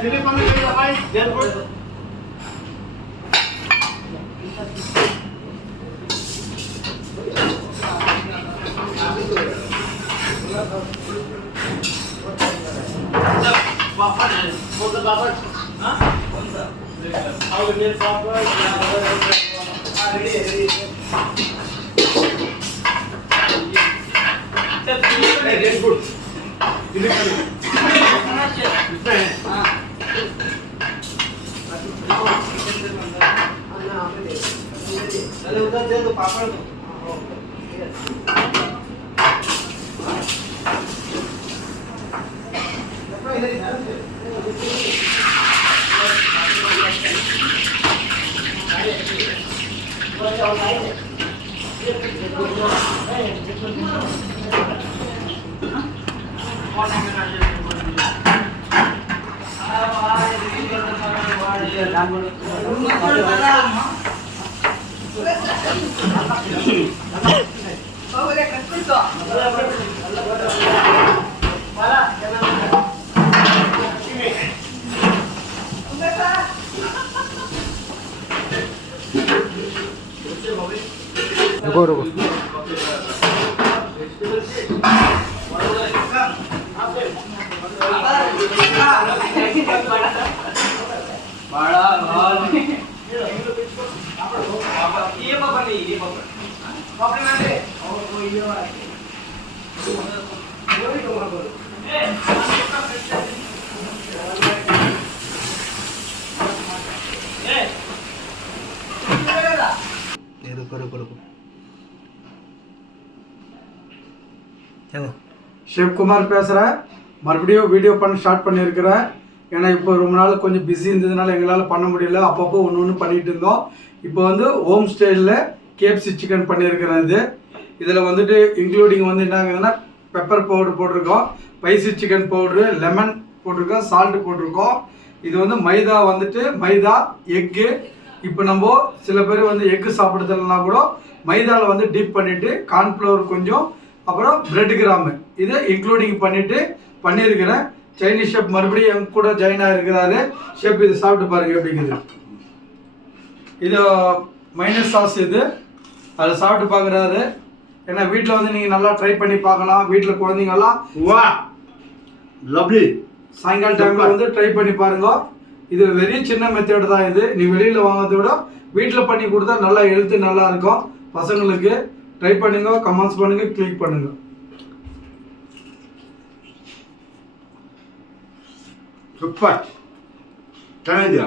Chili pandu kali apa? Jangan pun. Bapak ni, kau bapak, ah? Awak ni bapak, ready. Very good. Chili pandu. चलो उधर दे दो पापड़ दो रुको रुको ஷெஃப் குமார் பேசுகிறேன். மறுபடியும் வீடியோ ஸ்டார்ட் பண்ணியிருக்கிறேன். ஏன்னா இப்போ ரொம்ப நாள் கொஞ்சம் பிஸி இருந்ததுனால எங்களால் பண்ண முடியல. அப்பப்போ ஒன்று பண்ணிகிட்டு இருந்தோம். இப்போ வந்து ஹோம் ஸ்டைலில் கேஎஃப்சி சிக்கன் பண்ணியிருக்கிறேன். இதில் வந்துட்டு இன்க்ளூடிங் வந்து என்ன ஆகுதுன்னா பெப்பர் பவுடர் போட்டிருக்கோம், ஸ்பைசி சிக்கன் பவுட்ரு, லெமன் போட்டிருக்கோம், சால்ட்டு போட்டிருக்கோம். இது வந்து மைதா வந்துட்டு மைதா, எக்கு. இப்போ நம்ம சில பேர் வந்து எக்கு சாப்பிடுறதுனா கூட மைதாவில் வந்து டீப் பண்ணிவிட்டு கார்ன்ஃப்ளவர் கொஞ்சம் அப்புறம் பிரெட் கிராமு இதை இன்க்ளூடிங் பண்ணியிருக்கிறேன். சைனீஸ் ஷெஃப் மறுபடியும் என் கூட ஜாயின் ஆகிருக்கிறாரு. ஷெஃப் இது சாப்பிட்டு பாருங்கள் எப்படிங்குது. இது மைனஸ் சாஸ், இது அதை சாப்பிட்டு பார்க்குறாரு. ஏன்னா வீட்டில் வந்து நீங்கள் நல்லா ட்ரை பண்ணி பார்க்கலாம். வீட்டில் குழந்தைங்கெல்லாம் வா லவ்லி சாயங்கால டைமில் வந்து ட்ரை பண்ணி பாருங்க. இது வெரி சின்ன மெத்தட் தான். இது நீ வெளியில் வாங்கிறத விட வீட்டில் பண்ணி கொடுத்தா நல்லா ஹெல்த்து நல்லா இருக்கும் பசங்களுக்கு. ட்ரை பண்ணுங்க, கமெண்ட்ஸ் பண்ணுங்க, கிளிக் பண்ணுங்க. சூப்பர். ಚೆನ್ನಾಗಿದೆಯಾ?